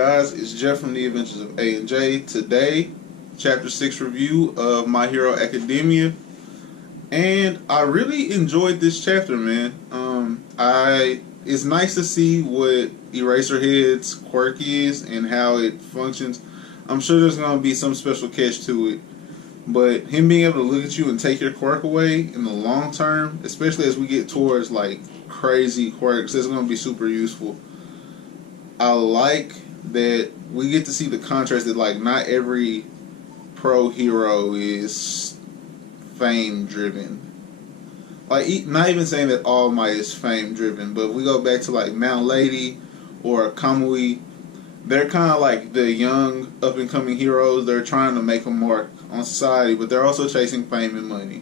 guys? It's Jeff from The Adventures of A and J. Today, Chapter 6 review of My Hero Academia. And I really enjoyed this chapter, man. It's nice to see what Eraserhead's quirk is and how it functions. I'm sure there's going to be some special catch to it. But him being able to look at you and take your quirk away in the long term, especially as we get towards like crazy quirks, that's going to be super useful. I like that we get to see the contrast that like not every pro hero is fame driven. Like, not even saying that All Might is fame driven, but if we go back to like Mount Lady or Kamui, they're kind of like the young up and coming heroes. They're trying to make a mark on society, but they're also chasing fame and money.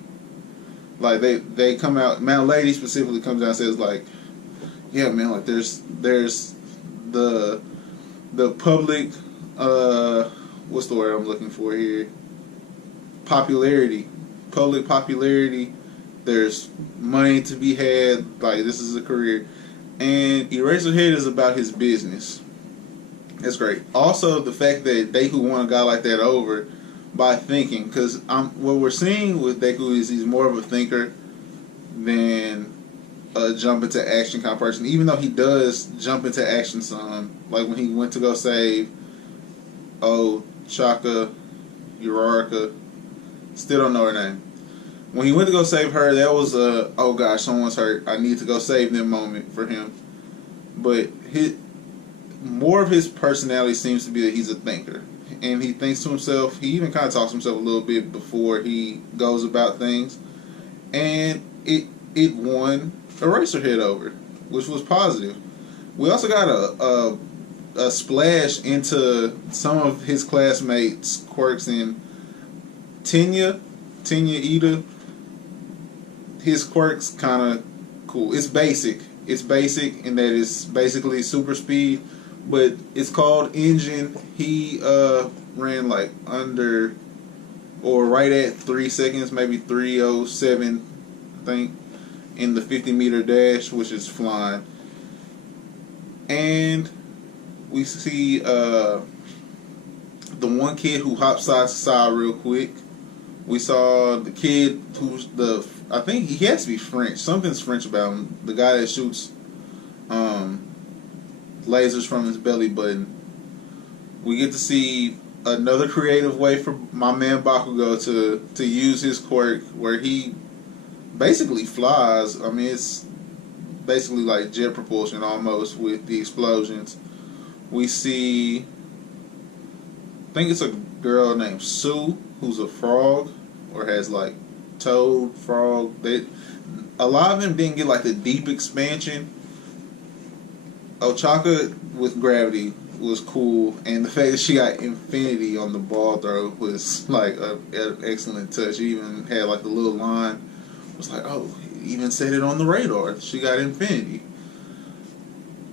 Like they come out, Mount Lady specifically comes out and says like, yeah man, like there's the public, what's the word I'm looking for here? Public popularity. There's money to be had. Like, this is a career, and Eraserhead is about his business. That's great. Also, the fact that Deku won a guy like that over by thinking, because what we're seeing with Deku is he's more of a thinker than a jump into action kind of person, even though he does jump into action some. Like when he went to go save Chaka Uraraka, still don't know her name. When he went to go save her, that was a, oh gosh, someone's hurt, I need to go save them moment for him. But more of his personality seems to be that he's a thinker. And he thinks to himself, he even kind of talks to himself a little bit before he goes about things. And it won Eraserhead over, which was positive. We also got a splash into some of his classmates' quirks in Tenya Ida. His quirks kind of cool. It's basic in that it's basically super speed, but it's called Engine. He ran like under or right at 3 seconds, maybe 3:07, I think, in the 50-meter dash, which is flying. And we see the one kid who hops side to side real quick. We saw the kid who's I think he has to be French. Something's French about him. The guy that shoots lasers from his belly button. We get to see another creative way for my man Bakugo to use his quirk, where he basically flies. I mean, it's basically like jet propulsion almost with the explosions. We see, I think it's a girl named Sue who's a frog, or has like toad, frog. A lot of them didn't get like the deep expansion. Ochaka with gravity was cool, and the fact that she got infinity on the ball throw was like an excellent touch. She even had like the little line. It was like, oh, he even said it on the radar. She got infinity.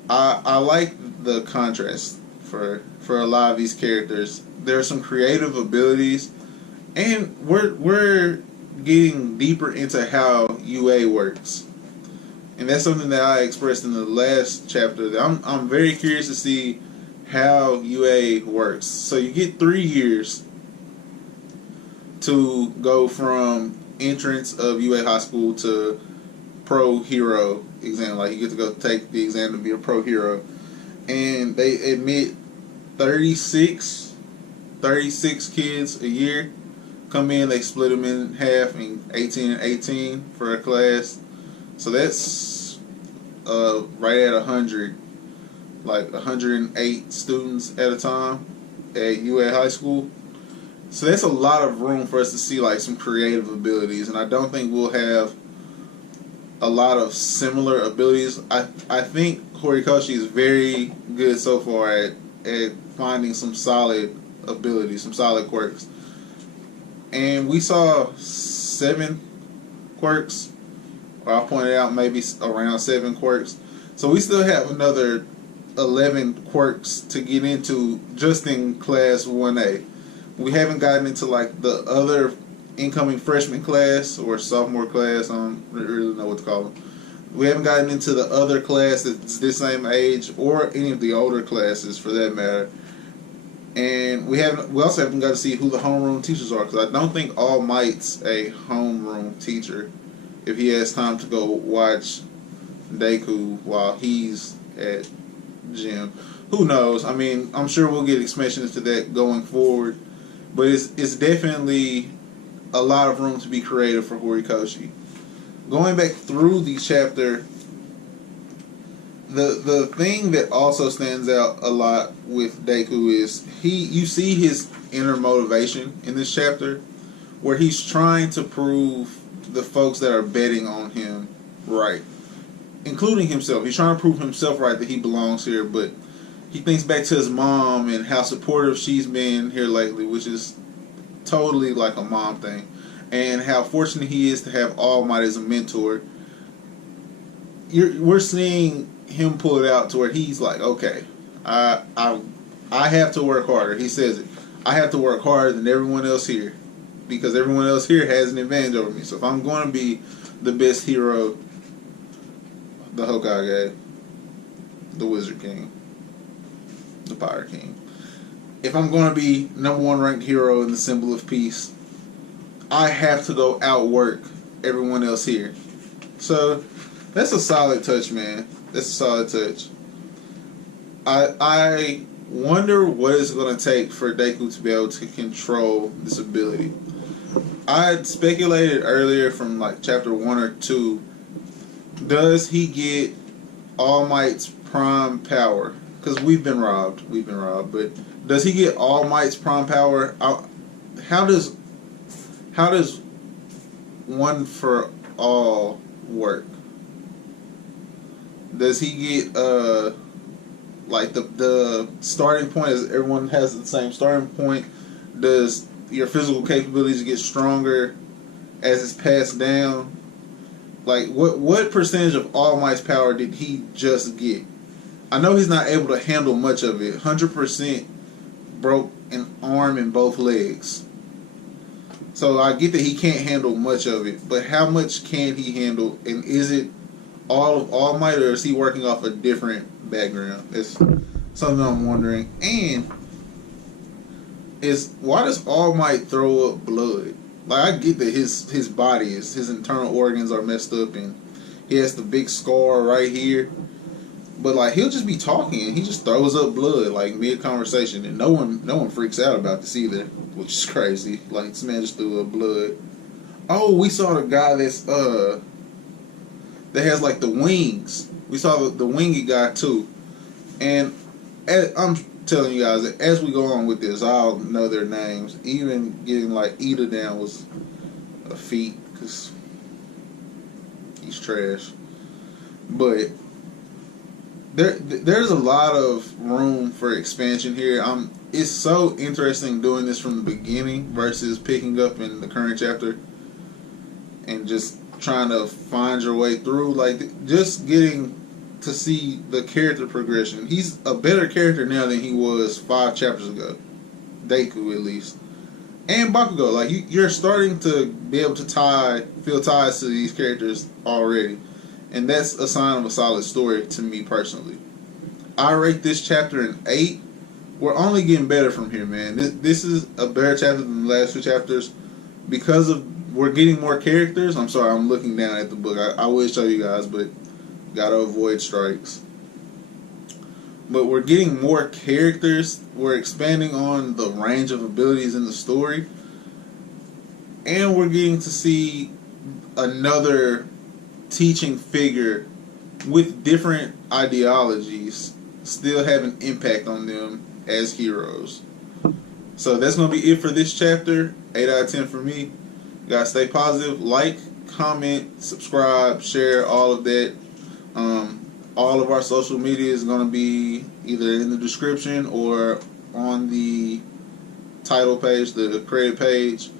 I like the contrast for a lot of these characters. There are some creative abilities, and we're getting deeper into how UA works. And that's something that I expressed in the last chapter. That I'm very curious to see how UA works. So you get 3 years to go from entrance of UA high school to pro hero exam. Like, you get to go take the exam to be a pro hero. And they admit 36 kids a year come in. They split them in half, in 18 and 18 for a class. So that's right at 100, like 108 students at a time at UA high school. So that's a lot of room for us to see like some creative abilities, and I don't think we'll have a lot of similar abilities. I think Horikoshi is very good so far at finding some solid abilities, some solid quirks. And we saw 7 quirks, or I pointed out maybe around 7 quirks. So we still have another 11 quirks to get into just in class 1A. We haven't gotten into like the other incoming freshman class or sophomore class. I don't really know what to call them. We haven't gotten into the other class that's this same age, or any of the older classes for that matter. And we also haven't got to see who the homeroom teachers are, because I don't think All Might's a homeroom teacher. If he has time to go watch Deku while he's at gym, who knows? I mean, I'm sure we'll get expansion into that going forward, but it's definitely a lot of room to be creative for Horikoshi. Going back through the chapter, the thing that also stands out a lot with Deku is you see his inner motivation in this chapter, where he's trying to prove the folks that are betting on him right, including himself. He's trying to prove himself right that he belongs here, but he thinks back to his mom and how supportive she's been here lately, which is totally like a mom thing, and how fortunate he is to have All Might as a mentor. We're seeing him pull it out to where he's like, okay, I have to work harder. He says it. I have to work harder than everyone else here, because everyone else here has an advantage over me. So if I'm going to be the best hero, the Hokage, the Wizard King, the Pirate King, if I'm going to be #1 ranked hero in the Symbol of Peace, I have to go outwork everyone else here. So that's a solid touch, man. That's a solid touch. I wonder what it's going to take for Deku to be able to control this ability. I speculated earlier from like chapter 1 or 2, does he get All Might's prime power? Because we've been robbed, but does he get All Might's prime power? How does One for All work? Does he get like the starting point is everyone has the same starting point? Does your physical capabilities get stronger as it's passed down? Like what percentage of All Might's power did he just get? I know he's not able to handle much of it. 100% broke an arm and both legs. So I get that he can't handle much of it, but how much can he handle? And is it all of All Might, or is he working off a different background? It's something I'm wondering. And why does All Might throw up blood? Like, I get that his body his internal organs are messed up and he has the big scar right here. But like, he'll just be talking and he just throws up blood like mid conversation, and no one freaks out about this either, which is crazy. Like, this man just threw up blood. Oh, we saw the guy that has like the wings. We saw the wingy guy too. And I'm telling you guys that as we go on with this, I'll know their names. Even getting like Ida down was a feat, because he's trash. But there's a lot of room for expansion here. It's so interesting doing this from the beginning versus picking up in the current chapter and just trying to find your way through. Like, just getting to see the character progression. He's a better character now than he was 5 chapters ago. Deku, at least. And Bakugo. Like, you're starting to be able to feel ties to these characters already. And that's a sign of a solid story to me personally. I rate this chapter an 8. We're only getting better from here, man. This is a better chapter than the last 2 chapters because we're getting more characters. I'm sorry, I'm looking down at the book. I will show you guys, but gotta avoid strikes. But we're getting more characters. We're expanding on the range of abilities in the story. And we're getting to see another teaching figure with different ideologies still have an impact on them as heroes. So that's going to be it for this chapter. 8 out of 10 for me. You guys stay positive. Like, comment, subscribe, share, all of that. All of our social media is going to be either in the description or on the title page, the credit page.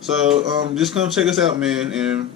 So just come check us out, man. And